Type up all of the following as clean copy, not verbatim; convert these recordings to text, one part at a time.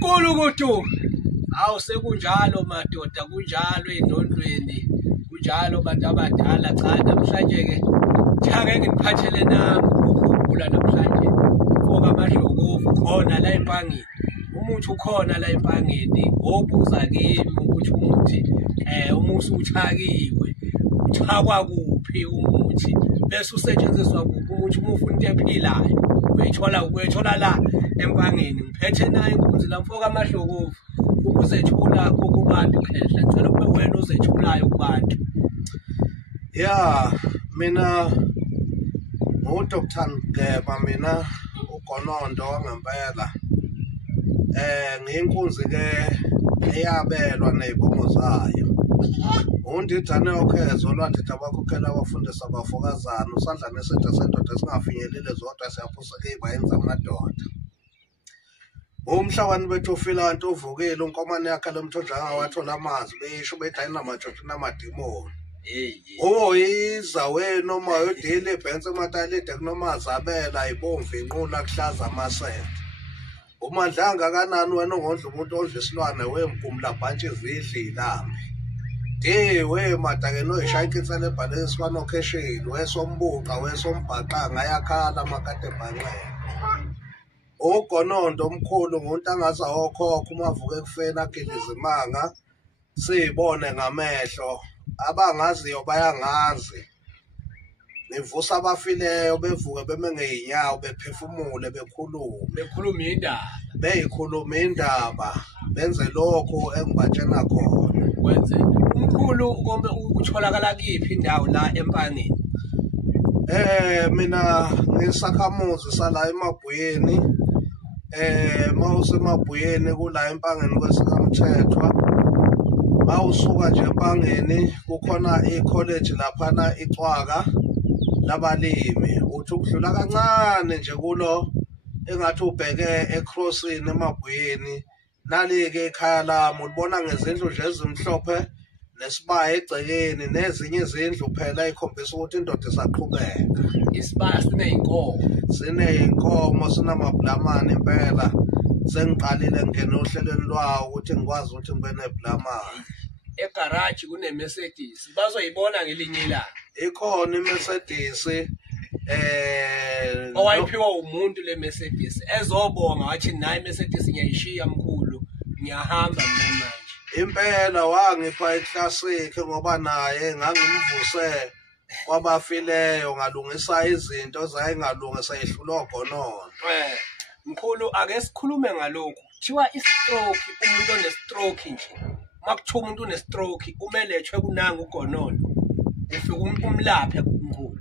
Kulukutu awu sekunjalo madoda kunjalo endondweni kunjalo abantu abadala cha namhlanje ke ngeke ngiphathele nami ukukhumbula namhlanje mfoka amadlokofu khona la empangeni umuntu ukhona la empangeni obuza kimi ukuthi umuthi uthakiwe uthakwa kuphi umuthi bese usetshenziswa kuphi umuthi uma ufuna into ephilayo uyithola la empangeni ngiphethe naye inkunzi la mfoka amadlokofu ukuzethula kubantu khehla ngicela kube wena ozethulayo kubantu. Yeah, mina Dr. Ngeba mina uGonondo ngempela ngiyinkunzi ke eyabelwa nezibongo zayo undidane okhezo lwathi tabakhokhela abafundisa abafokazana usandla nesitha sendoda singafinyelele zodwa siyaphuseka ibayeni zamadoda umhlawani bethu uFilanti uvukile unkomane yakhe lomthonjanga wathola amazi besho bedayina amajojo namadimoni iza wena uma udile ibhense ematalide kunomazi abela ibomvu inqula kuhlaza amasende umandlanga kanani wena ongondla umuntu odla isilwane wemgumla bhantshi izidli ilambi we madake noyishaya inkitsela ebhaleni sikwanokheshini wesombuqa wesombhaqanga ayakhala amakade ebhanqela uGonondo omkhulu ngumuntu angaza okhokho umavuke ekufeni agiliza imanga siyibone ngamehlo abangaziyo bayangazi nivusa abafileyo bevuke beme ngeinyawo bephefumule bekhuluma indaba beyikhuluma indaba benze lokho engibatshena khona wenze umkhulu kombe utholakala kiphi indawo la empangeni. Mina ngisakhamuzi sala eMabhuyeni mawusemabhuyeni kula empangeni kwesikamthethwa mawusuka nje empangeni kukhona icollege laphana iCwaka labalimi uthi ukudlula kancane nje kulo engathi ubheke eCrossini eMabhuyeni nalike ekhaya lami ulibona ngezindlu nje ezimhlophe nesibaya egcekeni nezinye izindlu phela ikhombisa ukuthi indoda isaqhubeka isibaya sineyinkomo sinamablamani impela sengiqalile ngene ohlelweni lwawo ukuthi ngikwazi ukuthi ngibe neblamani egarage kuneMercedes bazoyibona ngelinye ilanga ikhona iMercedes owayiphiwa umuntu le Mercedes ezobonga wathi nayi iMercedes ngiyayishiya mkhulu ngiyahamba mina manje impela wangipha iClassic ngoba naye ngangimvuse kwabafileyo ngalungisa izinto zayingalungisa ehlulwa uGonondo. Mkhulu ake sikhulume ngalokho kuthiwa istroke umuntu onestroke nje makuthiwa umuntu onestroke umelethwe kunanga uGonondo ufike umlaphe mkhulu.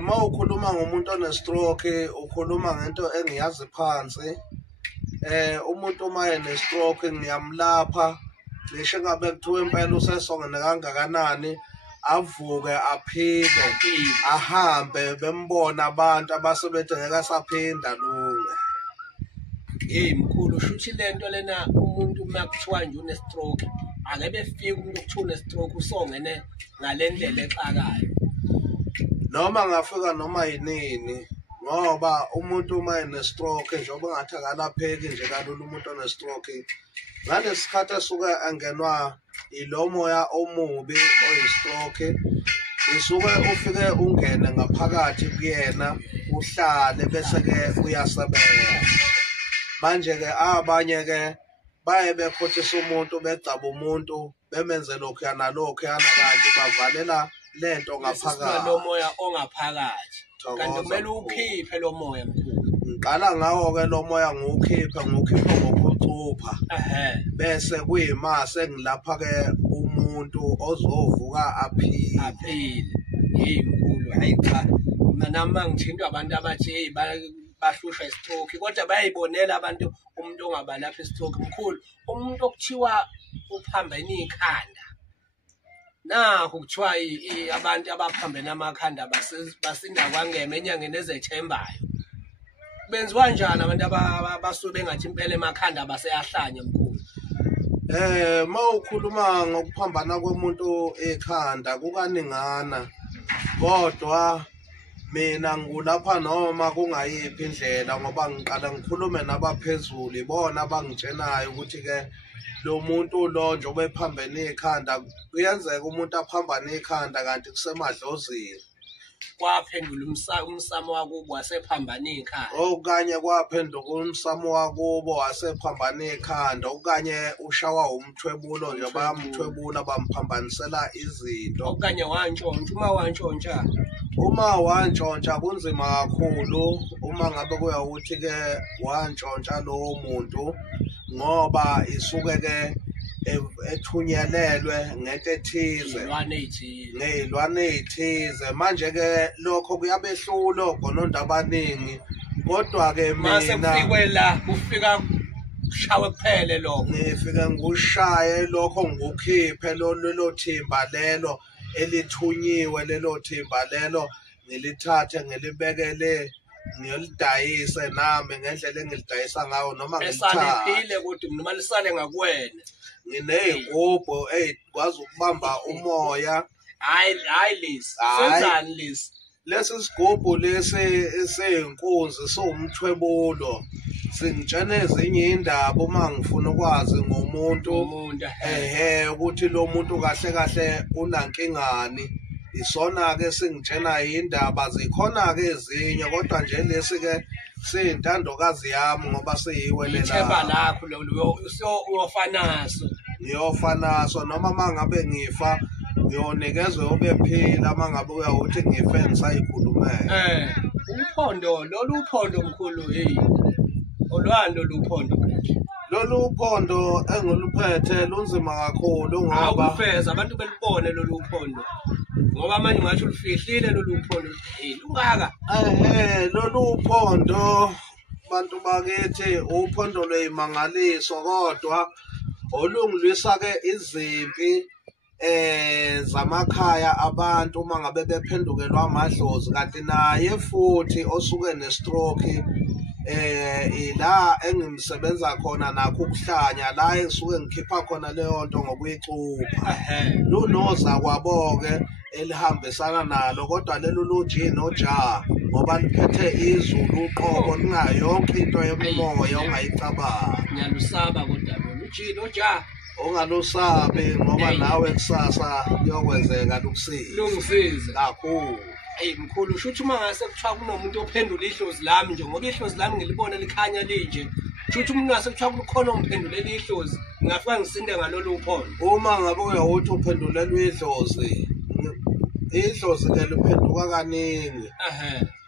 Mawukhuluma ngomuntu onestroke ukhuluma ngento engiyazi phansi umuntu uma enestroke ngiyamlapha ngisho ngabe kuthiwa impela usesongene kangakanani avuke aphile ahambe bembona abantu abasebethe ngeke asaphinda lunge. Mkhulu shuthi lento lena umuntu makuthiwa nje unestroke ake befike umuntu okuthiwa unestroke usongene ngalendlela exakayo noma ngafika noma yinini ngoba umuntu uma enestroke njengoba ngathi akalapheki nje kalula umuntu onestroke ngalesikhathi asuke angenwa ilomoya omubi oyistroke isuke ufike ungene ngaphakathi kuyena uhlale bese ke uyasebenza manje ke abanye ke baye bekhothisa umuntu begcaba umuntu bemenze lokho yana lokho yana kanti bavalela lento ngaphakathi lo moya ongaphakathi kanti kumele ukhiphe lo moya mkhulu. Ngiqala ngawo ke lo moya ngiwukhipha ngokucupha bese kuyimase engilapha ke umuntu ozovuka aphile mkhulu hayi cha mina ngithintwa abantu abathi bahlushwa istroke kodwa bayayibonela abantu umuntu ongabalapha istroke mkhulu umuntu okuthiwa uphambene ikhanda nakho kuthiwa abantu abaphambene amakhanda basinda kwangema enyangeni ezethembayo benziwa kanjani abantu abasuke bengathi impela emakhanda baseyahlanya mkhulu. Mawukhuluma ngokuphambana komuntu ekhanda kukaningana kodwa mina ngulapha noma kungayiphi indlela ngoba ngiqala ngikhulume nabaphezulu ibona abangitshenayo ukuthi ke lo muntu lo njengoba ephambene ikhanda kuyenzeka umuntu aphambane ikhanda kanti kusemadlozini kwaphendula umsamo wakubo wasephambana ikhaya okanye kwaphenduka umsamo wakubo wasephambane ikhanda okanye ushawa umthwebulo nje bayamthwebula bamphambanisela izinto okanye wantshontsha uma wantshontsha kunzima kakhulu uma ngabe kuyawuthi ke wantshontsha lowo muntu ngoba isuke ke ethunyelelwe ngento ethize ngey'lwane ey'thize manje-ke lokho kuyabehlula ogononda abaningi kodwa-ke mina ufika kushawe kuphele lokho ngifike ngikushaye lokho ngikukhiphe lelo thimba lelo elithunyiwe lelo thimba lelo ngilithathe ngilibekele ngilidayise nami ngendlela engilidayisa ngayo noma ngilithathe kodwa noma lisale ngakuwena nginey'gubhu ey'kwazi ukubamba umoya hayi senzani lesi lesi sigubhu lesi eseyinkunzi siwumthwebulo singitshena ezinye iy'ndaba uma ngifuna ukwazi ngomuntu ukuthi lo muntu kahle kahle unankingani isona-ke singitshena iy'ndaba zikhona-ke ezinye kodwa nje lesi-ke siyintandokazi yami ngoba siyiwelela lakho uyofa naso noma uma ngabe ngifa ngiyonikezwe obephila uma ngabe uyawuthi ngife ngisayikhulumela lolu uphondo mkhulu olwani lolu uphondo engiluphethe lunzima kakhulu ngoba awufeza abantu belibone lolu uphondo ngoba manje ngasho lufihlile lolu uphondo lungaka lolu uphondo bantu bakithi uphondo lwey'mangaliso kodwa olungilwisa-ke izimpi zamakhaya abantu uma ngabe bephendukelwa amadlozi kanti naye futhi osuke ne-stroke ila engimsebenza khona nakho ukuhlanya la esuke ngikhipha khona leyo nto ngokuyicupha lunoza kwabo-ke elihambisana nalo kodwa lelo luji noja ngoba liphethe izulu uqobo lingayo yonke into yomoya ongayicabanga ngiyalusaba kodwa luji noja ongalusabi ngoba nawe kusasa kuyokwenzeka lungisize kakhulu mkhulu usho ukuthi uma ngase kuthiwa kunomuntu ophendula ihlozi lami nje ngoba ihlozi lami ngilibona likhanya linje usho ukuthi umuntu ngase kuthiwa kukhona ongiphendulela ihlozi ngingafika ngisinde ngalolu uphondo uma ngabe uyawuthi uphendulelwa ihlozi-ke liphenduka kaningi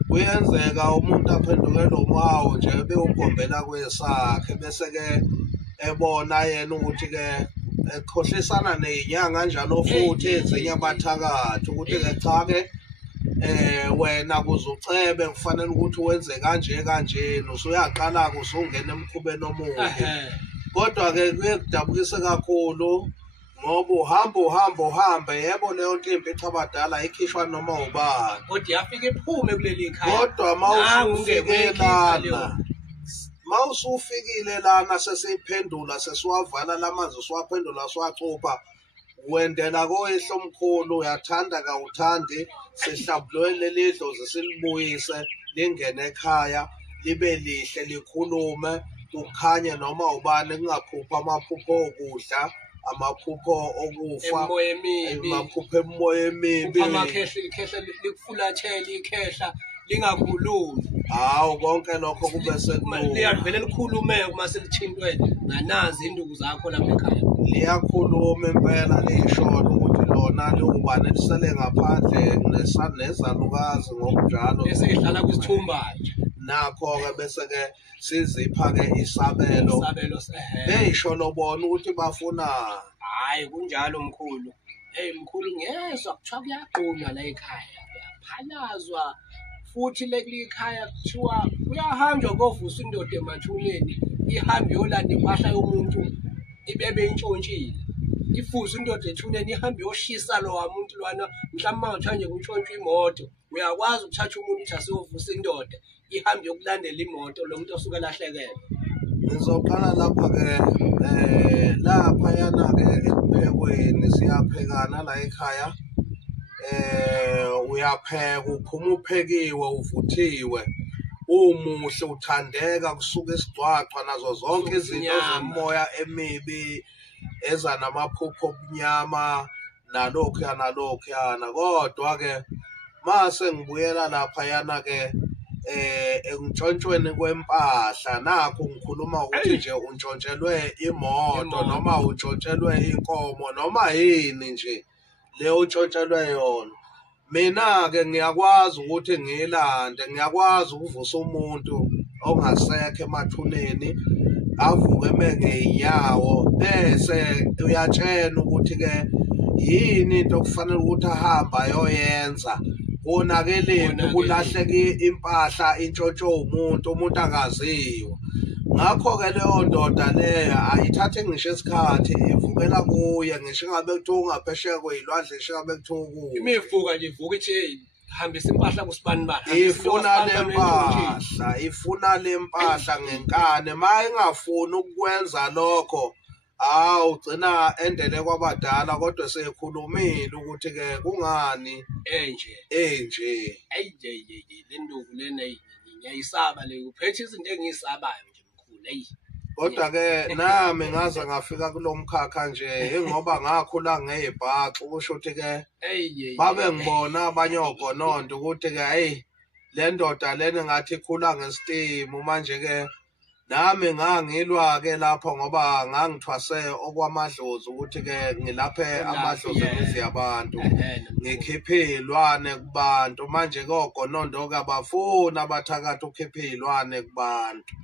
kuyenzeka umuntu aphendukelwe umawo nje bewugombela kwesakhe bese-ke ebona yena ukuthi-ke ekhohlisana ney'nyanga njalo futhi ezinye abathakathi ukuthi-ke cha-ke wena kuze ucebe kufanele ukuthi wenze kanje usuyaqala-ke usungena emkhubeni omubi kodwa-ke kuye kudabukise kakhulu ngoba uhambe yebo leyo ntimbi echabadala ikhishwa noma ubani kodwa yafika iphume kuleli khaya kodwa ma usufikile lana sesiyiphendula sesiwavala lamanzi siwaphendula siwacupha wendela koyihlo omkhulu uyathanda kawuthandi sihlambulwe leli dlozi silibuyise lingene ekhaya libe lihle likhulume kukhanye noma ubani kungaphupha amaphupho okudla amaphupho okufa amaphupho emoya emibi amakhehla likufulathela ikhehla lingakhulumi hawu konke lokho kube liyavele likhulume uma selithintwe nganazi induku zakho lapha ekhaya liyakhuluma impela lishona ukuthi lona liwubani elisele ngaphandle nezalukazi ngokunjalo esihlala kwisithumba nje nakho-ke bese-ke sizipha-ke isabelo beyisho lobona ukuthi bafuna hhayi kunjalo mkhulu mkhulu ngezwa kuthiwa kuyaqunywa la ekhaya kuyaphalazwa futhi lekhaya kuthiwa kuyahanjwa kovusa indoda emathuneni ihambe yolanda impahla yomuntu ibebe intshontshile ifuze indoda ethuneni ihambe yoshisa lowa muntu lwana mhlawumbe mangathiwa nje kuntshontshwa imoto uyakwazi ukuthatha umuntu ukuthi asiyovusa indoda ihambe yokulandela imoto lo muntu osuke lahlekele ngizoqala lapha-ke laphayana-ke ekuphekweni siyaphekana la ekhaya uyapheka uphuma uphekiwe uvuthiwe umuhle uthandeka kusuka isidwaqwa nazo zonke izinto zomoya emibi eza namaphupho obunyama nalokhuyana kodwa-ke mase ngibuyela laphayana ke entshontshweni kwempahla nakho ngikhuluma ukuthi nje untshontshelwe imoto noma untshontshelwe inkomo noma yini nje le untshontshelwe yona. Mina-ke ngiyakwazi ukuthi ngiyilande, ngiyakwazi ukuvusa umuntu ongasekho emathuneni avuke eme ngey'nyawo bese uyatshena ukuthi-ke yini into okufanele ukuthi ahambe ayoyenza. Konakeleni kulahleke impahla intshontsho umuntu akaziwa. Ngakho-ke leyo ndoda leyo ayithathe ngisho isikhathi ivukela kuye ngisho ngabe kuthiwa ungaphesheya kwey'lwandle ngisho ngabe kuthiwa kuwe. Imivuka nje ivuka ithi hambisa impahla kusibanibani. Ifuna le mpahla ngenkani. Ma ingafuni ukukwenza lokho ugcina endele kwabadala kodwa sekhulumile ukuthi-ke kungani enje. Ayi le nduku lena ngiyayisaba le uphethe izinto engiyisabayo nje mkhulu. Ayi kodwa-ke nami ngaze ngafika kulo mkhakha nje ingoba ngakhula ngey'bhaxi kusho ukuthi-ke babe ngibona abanye ogonondo ukuthi-ke hayi le ndoda lena ngathi ikhula ngesitimu manje-ke nami ngangilwa-ke lapho ngoba ngangithwase okwamadlozi ukuthi-ke ngilaphe amadlozi emizi yabantu ngikhiphe iy'lwane kubantu. Manje-ke ogonondo-ke abafuni abathakathi ukhiphe iy'lwane kubantu.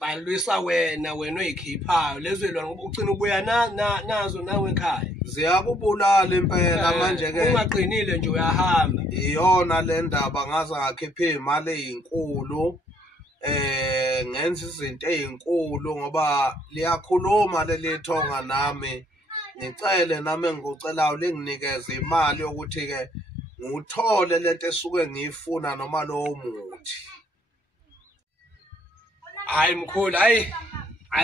Balwisa wena oyikhiphayo lezo iy'lwane ngoba ugcina ubuya nazo nawe ekhaya ziyakubulala impela. Manje-ke ungaqinile nje uyahamba. Iyona le ndaba ngaze ngakhipha iy'mali ey'nkulu ngenza izinto ey'nkulu ngoba liyakhuluma leli thonga nami. Ngicele nami engikucelayo linginikeze imali yokuthi-ke ngiwuthole lento esuke ngiyifuna noma lowo muthi. Hayi mkhulu, hayi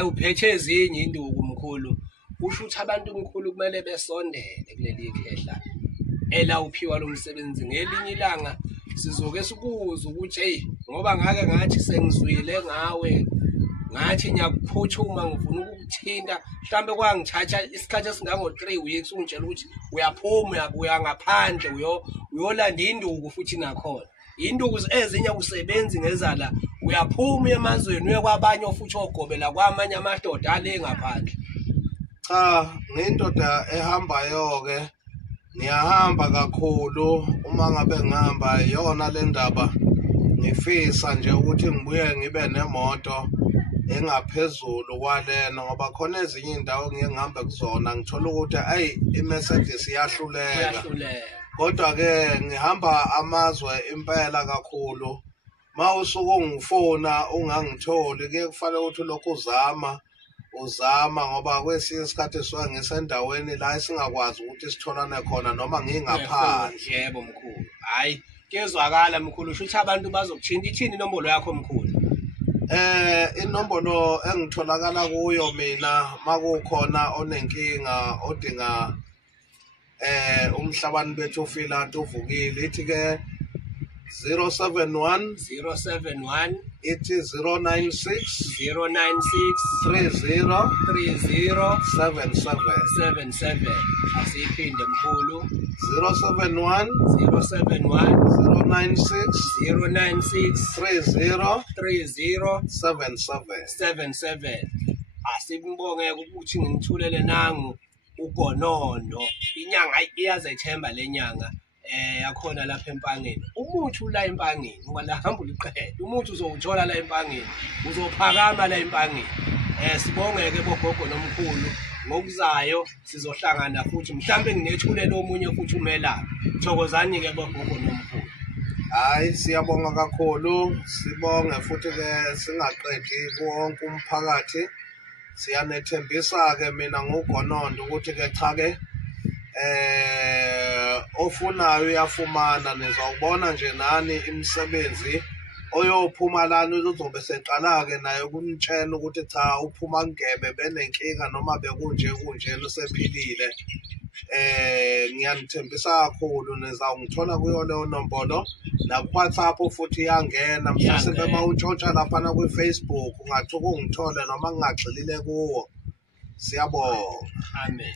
uphethe ezinye induku mkhulu. Usho ukuthi abantu mkhulu kumele besondele kuleli khehla elawuphiwa lo msebenzi. Ngelinye ilanga sizoke sikuze ukuthi hey ngoba ngake ngathi sengizwile ngawe ngathi ngiyakuphuthuma ngifuna ukukuthinta mhlambe kwangithatha isikhathi esingango-3 weeks ungitshela ukuthi uyaphuma uya ngaphandle uyolanda induku futhi nakhona induku ezinye usebenzi ngezala uyaphuma emazweni uye kwabanye futhi ogobela kwamanye amadoda ale ngaphandle. Cha ngiyindoda ehambayo-ke ngiyahamba kakhulu. Uma ngabe ngihamba yona le ndaba ngifisa nje ukuthi ngibuye ngibe nemoto engaphezulu kwalena ngoba khona ezinye iy'ndawo ngike ngihambe kuzona ngithola ukuthi ayi i-Mercedes iyahluleka. Kodwa-ke ngihamba amazwe impela kakhulu. Ma usuke ungifona ungangitholi kuye kufanele ukuthi ulokhu uzama ngoba kwesinye isikhathi suke ngisendaweni la esingakwazi ukuthi sitholane khona noma ngingaphandle. Yebo mkhulu. Hayi kezwakala mkhulu usho ukuthi abantu bazokuthinta. Ithini inombolo yakho mkhulu? Inombolo engitholakala kuyo mina makukhona onenkinga odinga umhlabani bethu ufila uvukile ithi-ke 071 ithi 096 30 77 asiphinde mkhulu 071 096 30 77 asibonge ukuthi ngimthulele nangu ugonondo inyanga iyazethemba lenyanga yakhona lapha empangeni. Umuthi ula empangeni ngoba la hamba uliqhele umuthi uzowuthola la empangeni uzophakama la empangeni. Sibongeke bogogo nomkhulu ngokuzayo sizohlangana futhi mhlambe nginethulele omunye futhi umelaphi. Thokozani ke bogogo nomkhulu. Hayi siyabonga kakhulu sibonge futhi-ke singaqedi wonke umphakathi. Siyanethembisa-ke mina ngugonondo ukuthi-ke cha-ke ofunayo uyafumana. Nizawubona nje nani imisebenzi oyophuma lana uzobe seqala-ke naye ukunitshela ukuthi cha uphuma ngebe benenkinga noma bekunje sephilile. Ngiyanithembisa kakhulu nizawungithola kuyo leyo nombolo na-WhatsApp futhi iyangena mhlasimbe uma utshontsha laphana kwi-Facebook ungathuka ungithole noma ngingagxilile kuwo. Siyabonga. Amen.